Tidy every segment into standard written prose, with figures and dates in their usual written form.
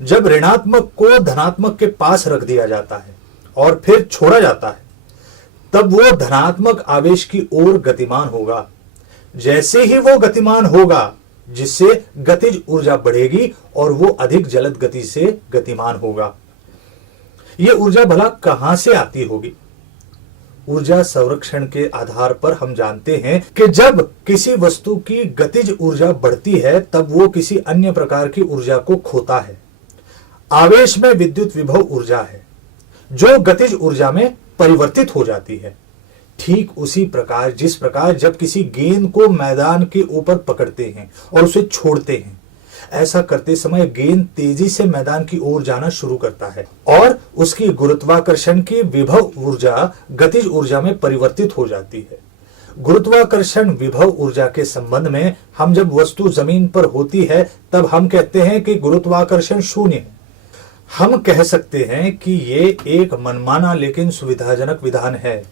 जब ऋणात्मक को धनात्मक के पास रख दिया जाता है और फिर छोड़ा जाता है, तब वो धनात्मक आवेश की ओर गतिमान होगा। जैसे ही वो गतिमान होगा, जिससे गतिज ऊर्जा बढ़ेगी और वो अधिक जलद गति से गतिमान होगा। ये ऊर्जा भला कहां से आती होगी? ऊर्जा संरक्षण के आधार पर हम जानते हैं कि जब किसी वस्तु की गतिज ऊर्जा बढ़ती है, तब वो किसी अन्य प्रकार की ऊर्जा को खोता है। आवेश में विद्युत विभव ऊर्जा है जो गतिज ऊर्जा में परिवर्तित हो जाती है। ठीक उसी प्रकार जिस प्रकार जब किसी गेंद को मैदान के ऊपर पकड़ते हैं और उसे छोड़ते हैं, ऐसा करते समय गेंद तेजी से मैदान की ओर जाना शुरू करता है और उसकी गुरुत्वाकर्षण की विभव ऊर्जा गतिज ऊर्जा में परिवर्तित हो जाती है। गुरुत्वाकर्षण विभव ऊर्जा के संबंध में हम जब वस्तु जमीन पर होती है, तब हम कहते हैं कि गुरुत्वाकर्षण शून्य है। हम कह सकते हैं कि ये एक मनमाना लेकिन सुविधाजनक विधान है।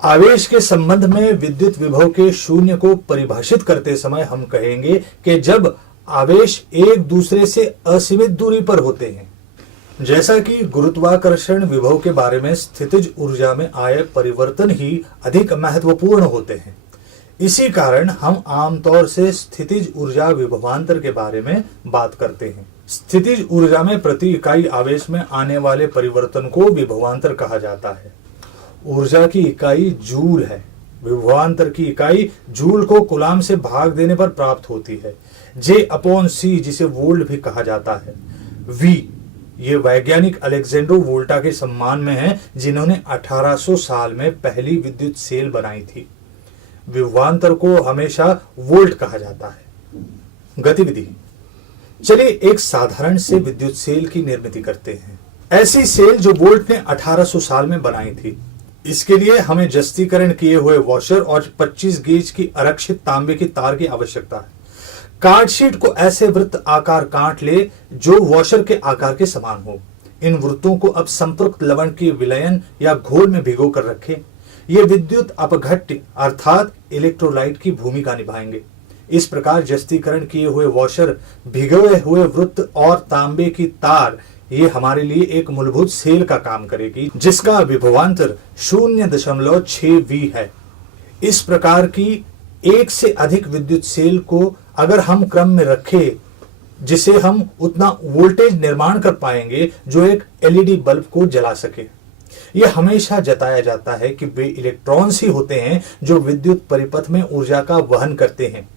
आवेश के संबंध में विद्युत विभव के शून्य को परिभाषित करते समय हम कहेंगे कि जब आवेश एक दूसरे से असीमित दूरी पर होते हैं। जैसा कि गुरुत्वाकर्षण विभव के बारे में स्थितिज ऊर्जा में आए परिवर्तन ही अधिक महत्वपूर्ण होते हैं। इसी कारण हम आमतौर से स्थितिज ऊर्जा विभवांतर के बारे में बात करते हैं। स्थितिज ऊर्जा में प्रति इकाई आवेश में आने वाले परिवर्तन को विभवांतर कहा जाता है। ऊर्जा की इकाई जूल है। विभवांतर की इकाई जूल को कूलाम से भाग देने पर प्राप्त होती है। J/C जिसे वोल्ट भी कहा जाता है। V ये वैज्ञानिक अलेक्जेंड्रो वोल्टा के सम्मान में है, जिन्होंने 1800 साल में पहली विद्युत सेल बनाई थी। विभवांतर को हमेशा वोल्ट कहा जाता है। गतिविधि, चलिए एक साधारण से विद्युत सेल की निर्मिति करते हैं। ऐसी सेल जो वोल्ट ने 1800 साल में बनाई थी। इसके लिए हमें जस्तीकरण किए हुए वॉशर और 25 गेज की आरक्षित तांबे की तार की आवश्यकता है। कार्डशीट को ऐसे वृत्त आकार काट ले जो वॉशर के आकार के समान हो। इन वृत्तों को अब संपृक्त लवण के विलयन या घोल में भिगो कर रखें। ये विद्युत अपघट्य अर्थात इलेक्ट्रोलाइट की भूमिका निभाएंगे। इस प्रकार जस्तीकरण किए हुए वॉशर, भिगोए हुए वृत्त और तांबे की तार, ये हमारे लिए एक मूलभूत सेल का काम करेगी, जिसका विभवांतर 0.6 V है। इस प्रकार की एक से अधिक विद्युत सेल को अगर हम क्रम में रखें, जिसे हम उतना वोल्टेज निर्माण कर पाएंगे जो एक LED बल्ब को जला सके। यह हमेशा जताया जाता है कि वे इलेक्ट्रॉन्स ही होते हैं जो विद्युत परिपथ में ऊर्जा का वहन करते हैं।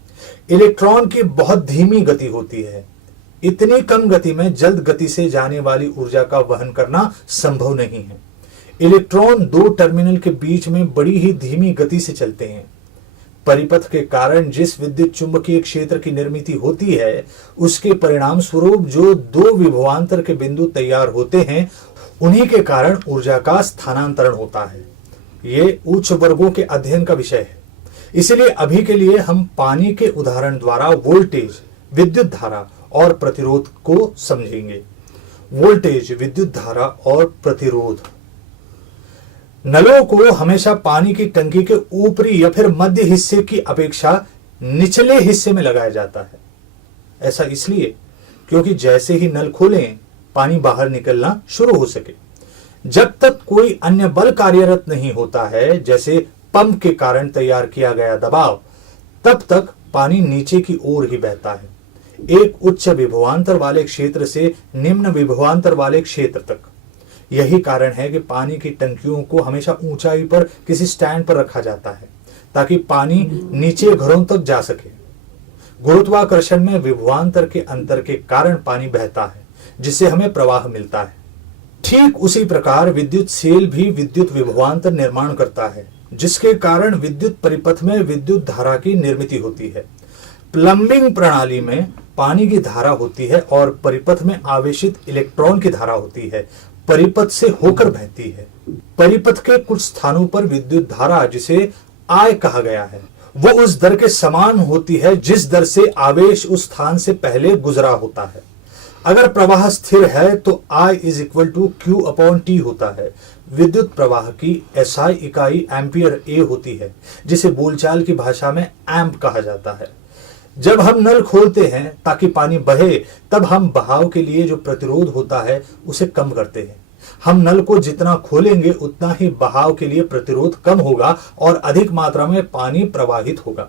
इलेक्ट्रॉन की बहुत धीमी गति होती है। इतनी कम गति में जल्द गति से जाने वाली ऊर्जा का वहन करना संभव नहीं है। इलेक्ट्रॉन दो टर्मिनल के बीच में बड़ी ही धीमी गति से चलते हैं। परिपथ के कारण जिस विद्युत चुंबकीय क्षेत्र की निर्मिति होती है, उसके परिणाम स्वरूप जो दो विभवांतर के बिंदु तैयार होते हैं, उन्हीं के कारण ऊर्जा का स्थानांतरण होता है। ये उच्च वर्गों के अध्ययन का विषय है। इसलिए अभी के लिए हम पानी के उदाहरण द्वारा वोल्टेज, विद्युत धारा और प्रतिरोध को समझेंगे। वोल्टेज, विद्युत धारा और प्रतिरोध। नलों को हमेशा पानी की टंकी के ऊपरी या फिर मध्य हिस्से की अपेक्षा निचले हिस्से में लगाया जाता है। ऐसा इसलिए क्योंकि जैसे ही नल खोलें, पानी बाहर निकलना शुरू हो सके। जब तक कोई अन्य बल कार्यरत नहीं होता है, जैसे पंप के कारण तैयार किया गया दबाव, तब तक पानी नीचे की ओर ही बहता है, एक उच्च विभवांतर वाले क्षेत्र से निम्न विभवांतर वाले क्षेत्र तक। यही कारण है कि पानी की टंकियों को हमेशा ऊंचाई पर किसी स्टैंड पर रखा जाता है, ताकि पानी नीचे घरों तक जा सके। गुरुत्वाकर्षण में विभवांतर के अंतर के कारण पानी बहता है, जिससे हमें प्रवाह मिलता है। ठीक उसी प्रकार विद्युत सेल भी विद्युत विभवांतर निर्माण करता है, जिसके कारण विद्युत परिपथ में विद्युत धारा की निर्मिति होती है। प्लम्बिंग प्रणाली में पानी की धारा होती है और परिपथ में आवेशित इलेक्ट्रॉन की धारा होती है, परिपथ से होकर बहती है। परिपथ के कुछ स्थानों पर विद्युत धारा, जिसे I कहा गया है, वो उस दर के समान होती है जिस दर से आवेश उस स्थान से पहले गुजरा होता है। अगर प्रवाह स्थिर है तो I = Q/T होता है। विद्युत प्रवाह की SI इकाई एम्पियर A होती है, जिसे बोलचाल की भाषा में एम्प कहा जाता है। जब हम नल खोलते हैं ताकि पानी बहे, तब हम बहाव के लिए जो प्रतिरोध होता है उसे कम करते हैं। हम नल को जितना खोलेंगे उतना ही बहाव के लिए प्रतिरोध कम होगा और अधिक मात्रा में पानी प्रवाहित होगा।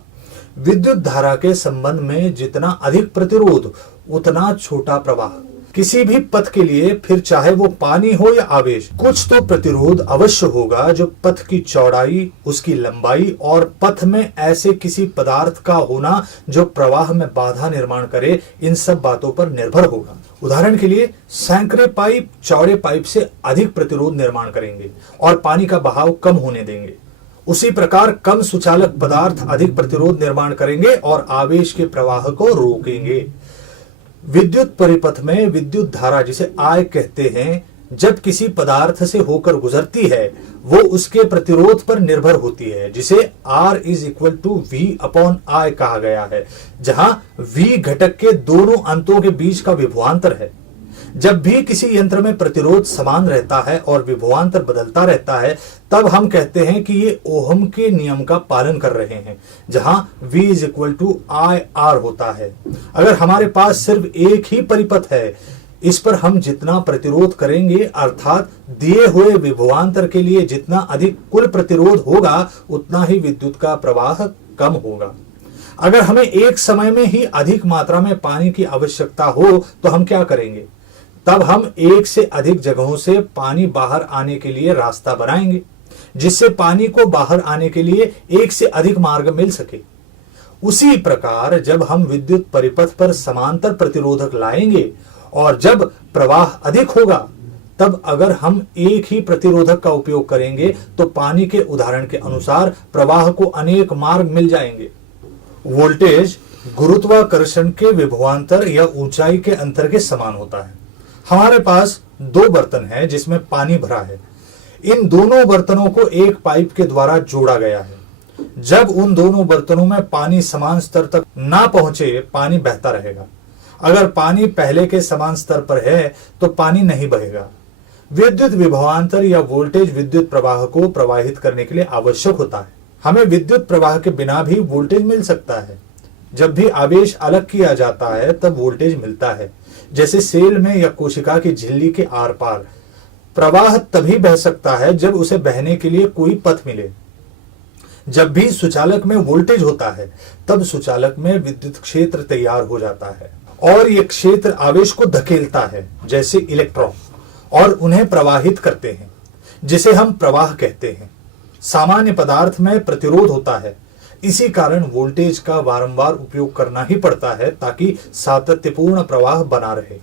विद्युत धारा के संबंध में जितना अधिक प्रतिरोध उतना छोटा प्रवाह। किसी भी पथ के लिए, फिर चाहे वो पानी हो या आवेश, कुछ तो प्रतिरोध अवश्य होगा जो पथ की चौड़ाई, उसकी लंबाई और पथ में ऐसे किसी पदार्थ का होना जो प्रवाह में बाधा निर्माण करे, इन सब बातों पर निर्भर होगा। उदाहरण के लिए सैकड़े पाइप चौड़े पाइप से अधिक प्रतिरोध निर्माण करेंगे और पानी का बहाव कम होने देंगे। उसी प्रकार कम सुचालक पदार्थ अधिक प्रतिरोध निर्माण करेंगे और आवेश के प्रवाह को रोकेंगे। विद्युत परिपथ में विद्युत धारा, जिसे I कहते हैं, जब किसी पदार्थ से होकर गुजरती है वो उसके प्रतिरोध पर निर्भर होती है, जिसे R = V/I कहा गया है, जहां V घटक के दोनों अंतों के बीच का विभवांतर है। जब भी किसी यंत्र में प्रतिरोध समान रहता है और विभवांतर बदलता रहता है, तब हम कहते हैं कि ये ओहम के नियम का पालन कर रहे हैं, जहां V = IR होता है। अगर हमारे पास सिर्फ एक ही परिपथ है, इस पर हम जितना प्रतिरोध करेंगे, अर्थात दिए हुए विभवांतर के लिए जितना अधिक कुल प्रतिरोध होगा, उतना ही विद्युत का प्रवाह कम होगा। अगर हमें एक समय में ही अधिक मात्रा में पानी की आवश्यकता हो तो हम क्या करेंगे? तब हम एक से अधिक जगहों से पानी बाहर आने के लिए रास्ता बनाएंगे, जिससे पानी को बाहर आने के लिए एक से अधिक मार्ग मिल सके। उसी प्रकार जब हम विद्युत परिपथ पर समांतर प्रतिरोधक लाएंगे और जब प्रवाह अधिक होगा, तब अगर हम एक ही प्रतिरोधक का उपयोग करेंगे तो पानी के उदाहरण के अनुसार प्रवाह को अनेक मार्ग मिल जाएंगे। वोल्टेज गुरुत्वाकर्षण के विभवांतर या ऊंचाई के अंतर के समान होता है। हमारे पास दो बर्तन हैं जिसमें पानी भरा है। इन दोनों बर्तनों को एक पाइप के द्वारा जोड़ा गया है। जब उन दोनों बर्तनों में पानी समान स्तर तक ना पहुंचे, पानी बहता रहेगा। अगर पानी पहले के समान स्तर पर है तो पानी नहीं बहेगा। विद्युत विभवांतर या वोल्टेज विद्युत प्रवाह को प्रवाहित करने के लिए आवश्यक होता है। हमें विद्युत प्रवाह के बिना भी वोल्टेज मिल सकता है। जब भी आवेश अलग किया जाता है तब वोल्टेज मिलता है। जैसे सेल में या कोशिका की झिल्ली के आर पार प्रवाह तभी बह सकता है जब उसे बहने के लिए कोई पथ मिले। जब भी सुचालक में वोल्टेज होता है तब सुचालक में विद्युत क्षेत्र तैयार हो जाता है और यह क्षेत्र आवेश को धकेलता है, जैसे इलेक्ट्रॉन, और उन्हें प्रवाहित करते हैं, जिसे हम प्रवाह कहते हैं। सामान्य पदार्थ में प्रतिरोध होता है, इसी कारण वोल्टेज का बारंबार उपयोग करना ही पड़ता है ताकि सातत्यपूर्ण प्रवाह बना रहे।